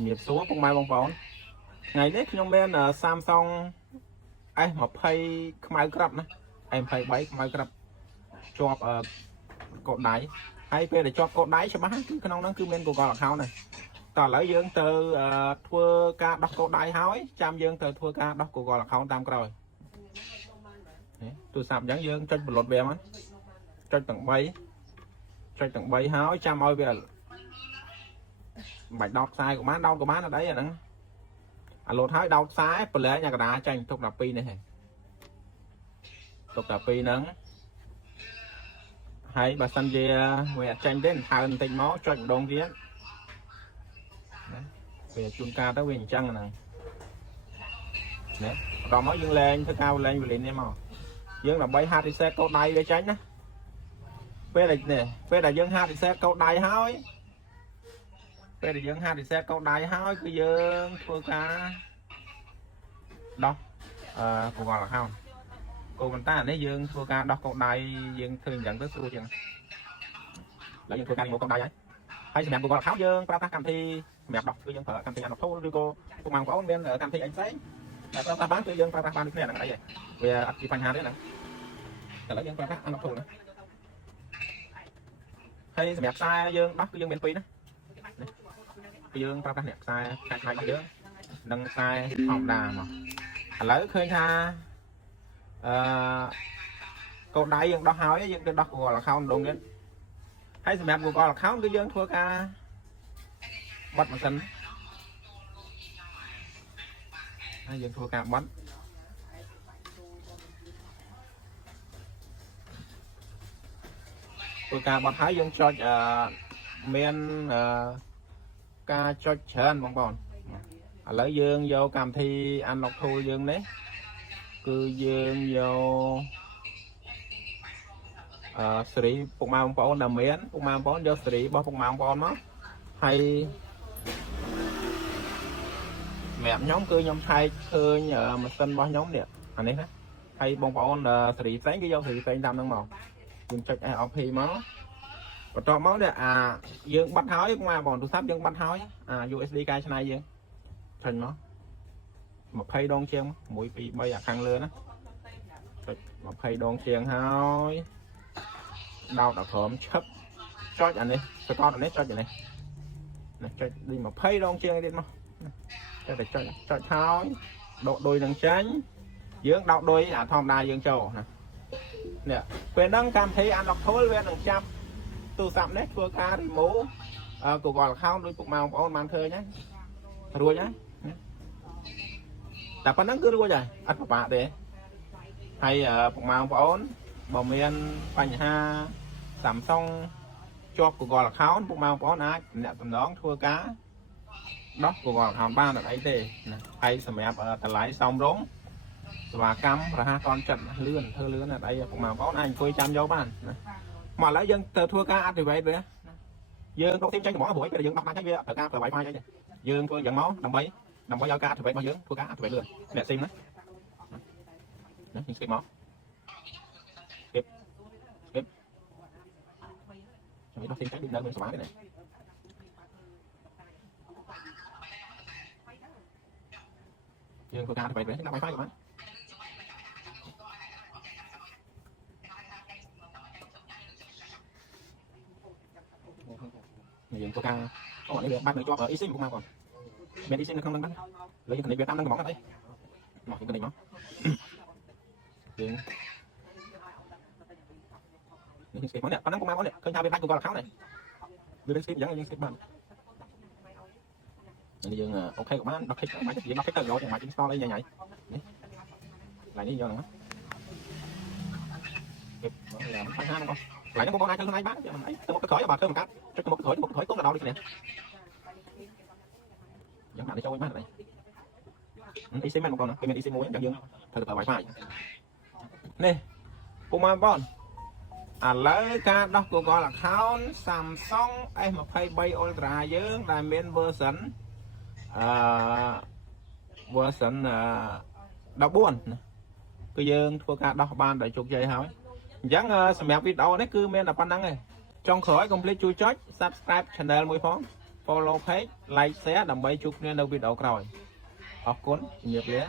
ជំរាបសួរពុកម៉ែបងប្អូនថ្ងៃនេះខ្ញុំមាន Samsung S20 ខ្មៅក្រាប់ណា S23 ខ្មៅក្រាប់ជាប់កូដដៃហើយពេលដែលជាប់កូដដៃច្បាស់គឺក្នុងហ្នឹងគឺមាន Google account ហ្នឹងតោះឥឡូវយើងទៅធ្វើការដោះកូដដៃហើយចាំយើងទៅធ្វើការដោះ Google account តាមក្រោយទូរស័ព្ទអញ្ចឹងយើងចុចបន្លត់វាមកចុចទាំង3ហើយចាំឲ្យវាបាច់ដោតខ្សែក៏បានដោតក៏បានអត់អីអាហ្នឹងអាលោតហើយដោតខ្សែប្រឡែងអាកណ្ដាលចាញ់ទុក12នេះហ៎ទុក12ហ្នឹងហើយបើសិនជាវាអត់ចាញ់ទេថើបន្តិចមកចុចម្ដងទៀតណាពេលជួនកាលទៅវាអញ្ចឹងហ្នឹងណាដល់មកយើងលែងធ្វើការលែងវេលានេះមកយើងដើម្បីហាត់ reset កូដដៃវាចាញ់ណាពេលដែលយើងហាត់ reset កូដដៃហើយពេលដែលយើងហាត់ reset កូដដៃហើយគឺយើងធ្វើការដោះGoogle account គោលប៉ុន្តែនេះយើងធ្វើការដោះកូដដៃយើងធ្វើអញ្ចឹងទៅស្រួលជាងឡើយយើងធ្វើការ remove កូដដៃហើយសម្រាប់ Google account យើងប្រើប្រាស់កម្មវិធីសម្រាប់ដោះគឺយើងប្រើកម្មវិធី Anotol ឬក៏ពុកម៉ែបងប្អូនមានកម្មវិធីអីផ្សេងតែប្រើប្រាស់បានគឺយើងប្រើប្រាស់បានដូចគ្នាហ្នឹងអីវាអត់ជាបញ្ហាទេហ្នឹងតែឥឡូវយើងប្រើប្រាស់ Anotol ណាហើយសម្រាប់ខ្សែយើងដោះគឺយើងមាន2ណាយើងប្រើប្រាស់ខ្សែខាងរបស់យើងនិងខ្សែធម្មតាមកឥឡូវឃើញថាកូដដៃយើងដោះហើយយើងទៅដោះ Google account ម្ដងទៀតហើយសម្រាប់ Google account គឺយើងធ្វើការបិទម៉ាស៊ីនហើយយើងធ្វើការបិទហើយយើងចុចមានការចុចច្រើនបងប្អូនឥឡូវយើងយកកម្មវិធី Unlock Tool យើងនេះគឺយើងយកសេរីពុកម៉ែបងប្អូនដែលមានពុកម៉ែបងប្អូនយកសេរីរបស់ពុកម៉ែបងប្អូនមកហើយសម្រាប់ខ្ញុំគឺខ្ញុំឆែកឃើញម៉ាស៊ីនរបស់ខ្ញុំនេះអានេះណាហើយបងប្អូនសេរីផ្សេងគឺយកសេរីផ្សេងតាមហ្នឹងមកយើងចុច SOP មកបន្ទាប់មកនេះយើងបាត់ហើយពុកម៉ែបងប្អូនទូរស័ព្ទយើងបាត់ហើយUSD កែច្នៃយើងចាញ់មក20ដងជាង1 2 3អាខាងលើណាចុច20ដងជាងហើយដោតដល់ក្រោមឈឹបចុចអានេះសកលអានេះចុចអានេះណាចុចដូច20ដងជាងទៀតមកតែចុចហើយដកដុយនឹងចាញ់យើងដោតដុយអាធម្មតាយើងចូលណានេះពេលហ្នឹងកម្មវិធី Unlock Tool វានឹងចាប់ទូរស័ព្ទនេះធ្វើការ remove Google account ដោយពុកម៉ែបងប្អូនបានឃើញហើយរួចហើយតែប៉ុណ្ណឹងគឺរួចហើយអត់ពិបាកទេហើយពុកម៉ែបងប្អូនបើមានបញ្ហា Samsung ជាប់ Google account ពុកម៉ែបងប្អូនអាចទំនាក់ទំនងធ្វើការដោះ Google account បានអត់អីទេណាហើយសម្រាប់តម្លៃសមរម្យសេវាកម្មរហ័សទាន់ចិត្តលឿនធ្វើលឿនអត់អីពុកម៉ែបងប្អូនអាចអង្គុយចាំយកបានណាមកឥឡូវយើងទៅធ្វើការ activate វាយើងដកស៊ីមចេញទៅមកព្រោះពេលយើងដោះបានចេញវាត្រូវការប្រើ Wi-Fi ចេញយើងធ្វើយ៉ាងមកដើម្បីឲ្យការ activate របស់យើងធ្វើការ activate លឿនអ្នកស៊ីមណាយើង skip មក skip ចាំដោះស៊ីមចេញដូចនៅមានស្វាទេណាយើងធ្វើការ activate វាដាក់ Wi-Fi ក៏បានយើងធ្វើការអូនេះវាបាត់នៅជាប់ eSIM មកបងមាន eSIM នៅក្នុងហ្នឹងលើយើងគណិតវាតាមហ្នឹងហ្មងអត់អីមកយើងគណិតមកយើងskip មកនេះប៉ុណ្ណឹងពុកម៉ែបងនេះឃើញថាវាបាច់ Google account នេះវា skip អញ្ចឹងយើង skip បាននេះយើងអូខេក៏បានដល់ click បាច់យើងដល់ click ទៅយកចាំបាច់ install អីញ៉ៃនេះឡើយនេះយកហ្នឹងskip មកlàmបញ្ហាបងឡើយនេះបងអាចធ្វើខ្លួនឯងបានចាំមិនអីទៅមុខទៅក្រោយបើធ្វើមិនកាត់ចុចទៅមុខទៅក្រោយគុំទៅដល់ដូចគ្នាយ៉ាងណាទៅចូលវិញបានអី eSIM មែនបងប្អូនគេមាន eSIM មួយអញ្ចឹងយើងត្រូវប្រើ Wi-Fi នេះពុកម៉ែបងប្អូនឥឡូវការដោះ Google account Samsung S23 Ultra យើងដែលមាន version 14ណាគឺយើងធ្វើការដោះបានដោយជោគជ័យហើយអញ្ចឹងសម្រាប់វីដេអូនេះគឺមានតែប៉ុណ្្នឹងឯងចុងក្រោយកុំភ្លេចជួយចុច Subscribe Channel មួយផង follow page like share ដើម្បីជួបគ្នានៅវីដេអូក្រោយអរគុណជំរាបលា